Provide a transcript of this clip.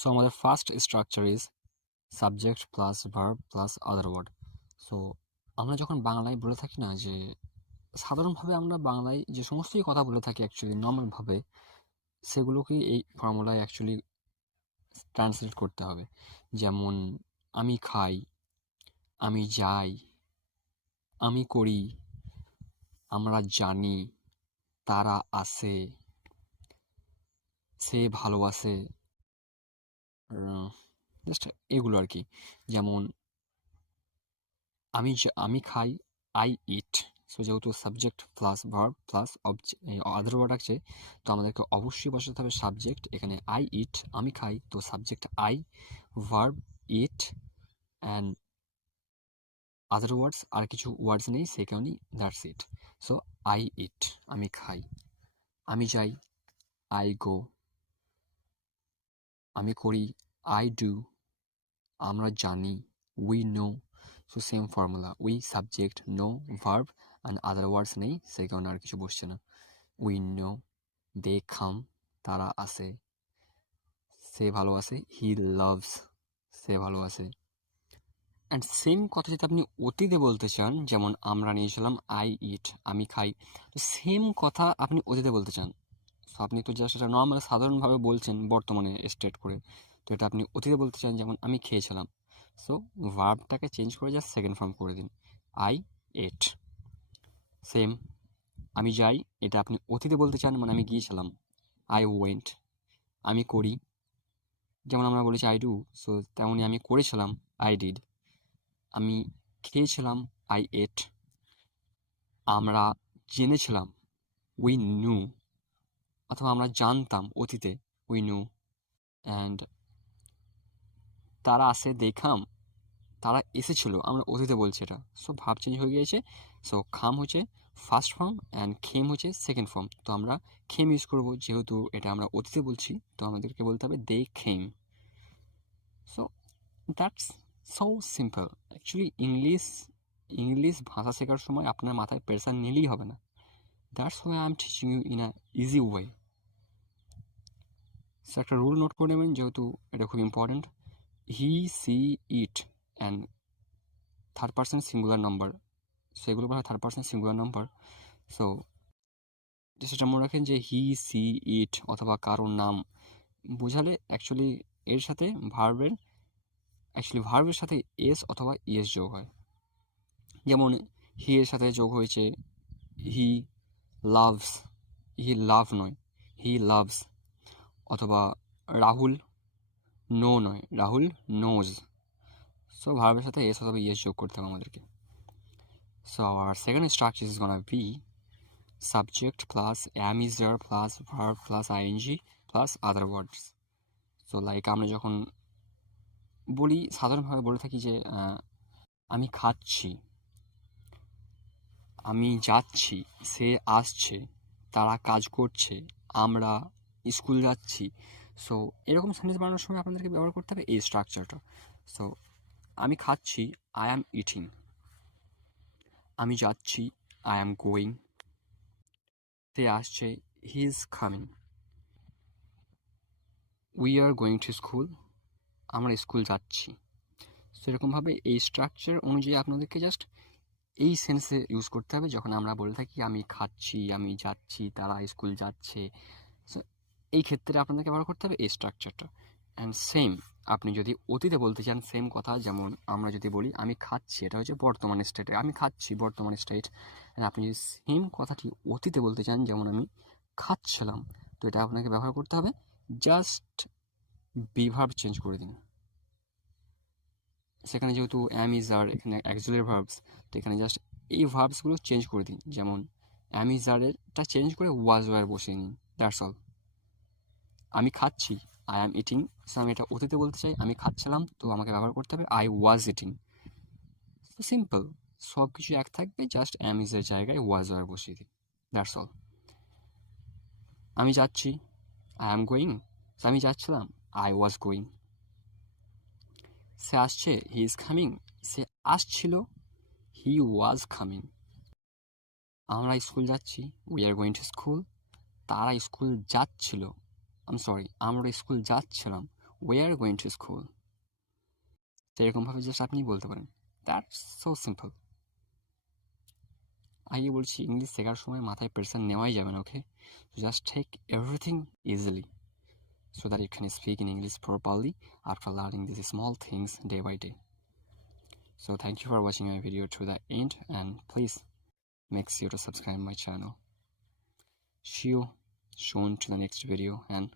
So আমাদের first structure is subject plus verb plus other word so আমরা যখন বাংলায় বলে থাকি না যে, সাধারণভাবে আমরা বাংলায় যে সমস্তই কথা বলে থাকি অ্যাকচুয়ালি নর্মালভাবে সেগুলোকেই এই ফর্মুলায় অ্যাকচুয়ালি ট্রান্সলেট করতে হবে। যেমন, আমি খাই, আমি যাই, আমি করি, আমরা জানি, তারা আসে সে ভালোবাসে জাস্ট এগুলো আর কি যেমন, আমি আমি খাই আই ইট সো যেহেতু subject plus verb plus other word আছে, তো আমাদেরকে অবশ্যই বসাতে হবে সাবজেক্ট এখানে আই ইট আমি খাই, তো subject I verb eat and other words আর কিছু ওয়ার্ডস নেই, সেই কারণেই that's it so I eat আমি খাই। আমি যাই আই গো আমি করি আই ডু আমরা জানি we know so same formula we subject no verb and other words নেই, সেই কারণে আর কিছু বসছে না। উই নো দে খাম তারা আসে সে ভালো আসে হি লাভস সে ভালো আসে অ্যান্ড সেম কথা যদি আপনি অতীতে বলতে চান, যেমন আমরা নিয়েছিলাম আই ইট আমি খাই, তো সেম কথা আপনি অতীতে বলতে চান। আপনি তো জাস্ট সেটা নর্মাল সাধারণভাবে বলছেন বর্তমানে স্টেট করে, তো এটা আপনি অতীতে বলতে চান যেমন আমি খেয়েছিলাম। সো ভার্বটাকে চেঞ্জ করে জাস্ট সেকেন্ড ফর্ম করে দিন। আই এট সেম আমি যাই, এটা আপনি অতীতে বলতে চান মানে আমি গিয়েছিলাম। আই ওয়েন্ট আমি করি। যেমন আমরা বলেছি আই ডু সো তেমনই আমি করেছিলাম। আই ডিড আমি খেয়েছিলাম। আই এট আমরা জেনেছিলাম। উই নু অথবা আমরা জানতাম অতীতে উই নু অ্যান্ড তারা আসে দেখাম তারা এসেছিল, আমরা অতীতে বলছি এটা। সো ভাব চেঞ্জ হয়ে গিয়েছে। সো খাম হচ্ছে ফার্স্ট ফর্ম অ্যান্ড খেম হচ্ছে সেকেন্ড ফর্ম তো আমরা খেম ইউজ করব, যেহেতু এটা আমরা অতীতে বলছি, তো আমাদেরকে বলতে হবে they Khem so that's so simple actually English English ভাষা শেখার সময় আপনার মাথায় প্রেশার নিলেই হবে না। That's why I am teaching you in a easy way so একটা রুল নোট করে নেবেন, যেহেতু এটা খুব important he she it and third person singular number so এগুলো বলা third person singular number so সেটা মনে রাখেন যে হি সি ইট অথবা কারোর নাম বোঝালে অ্যাকচুয়ালি এর সাথে ভার্বের অ্যাকচুয়ালি ভার্বের সাথে এস অথবা ইএস যোগ হয়। যেমন হি এর সাথে যোগ হয়েছে হি লাভস হি লাভ নয় হি লাভস অথবা রাহুল নো নয়। রাহুল নোজ সো ভার্বের সাথে এস অথবা ইএস যোগ করতে হবে আমাদেরকে। So our second structure is gonna be subject plus am is there plus verb plus ING plus other words so like আমরা যখন বলি, সাধারণভাবে বলে থাকি যে আমি খাচ্ছি, আমি যাচ্ছি, সে আসছে, তারা কাজ করছে, আমরা স্কুল যাচ্ছি। সো এরকম সেন্টেন্স বানানোর সময় আপনাদেরকে ব্যবহার করতে হবে এই স্ট্রাকচারটা সো আমি খাচ্ছি আই অ্যাম ইটিং আমি যাচ্ছি আই অ্যাম গোয়িং সে আসছে he is coming we are going to school আমরা স্কুল যাচ্ছি। সেরকমভাবে এই স্ট্রাকচার অনুযায়ী আপনাদেরকে জাস্ট এই সেন্সে ইউজ করতে হবে। যখন আমরা বলে থাকি, আমি খাচ্ছি, আমি যাচ্ছি, তারা স্কুল যাচ্ছে। এই ক্ষেত্রে আপনাদেরকে ব্যবহার করতে হবে এই স্ট্রাকচারটা অ্যান্ড সেম আপনি যদি অতীতে বলতে চান সেম কথা, যেমন আমরা যদি বলি, আমি খাচ্ছি, এটা হচ্ছে বর্তমান স্টেটে আমি খাচ্ছি বর্তমান স্টেট আপনি যদি সেম কথাটি অতীতে বলতে চান, যেমন আমি খাচ্ছিলাম, তো এটা আপনাকে ব্যবহার করতে হবে জাস্ট বিভার্ব চেঞ্জ করে দিন। সেখানে যেহেতু অ্যাম ইজ আর এখানে অ্যাক্সুয়ালি ভার্বস তো এখানে জাস্ট এই ভার্বসগুলো চেঞ্জ করে দিন। যেমন অ্যাম ইজ আরেরটা চেঞ্জ করে ওয়াজ ওয়ার বসিয়ে নিন দ্যাটস অল আমি খাচ্ছি। আই অ্যাম ইটিং আমি এটা অতীতে বলতে চাই, আমি খাচ্ছিলাম, তো আমাকে ব্যবহার করতে হবে। আই ওয়াজ ইটিং সিম্পল সব কিছু এক থাকবে জাস্ট অ্যাম ইজের জায়গায় ওয়াজ ওয়ার বসিয়ে দিন দ্যাটস অল আমি যাচ্ছি। আই অ্যাম গোয়িং আমি যাচ্ছিলাম। আই ওয়াজ গোয়িং সে আসছে। হি ইজ কামিং সে আসছিল। হি ওয়াজ কামিং আমরা স্কুল যাচ্ছি। We are going to school তারা স্কুল যাচ্ছিল। আম সরি আমরা স্কুল যাচ্ছিলাম we are going to school সেরকমভাবে জাস্ট আপনি বলতে পারেন দ্যাটস সো সিম্পল আগে বলছি ইংলিশ শেখার সময় মাথায় প্রেশার নেওয়াই যাবে না okay just take everything easily so that you can speak in English properly after learning these small things day by day. So thank you for watching my video to the end and please make sure to subscribe my channel. See you soon to the next video and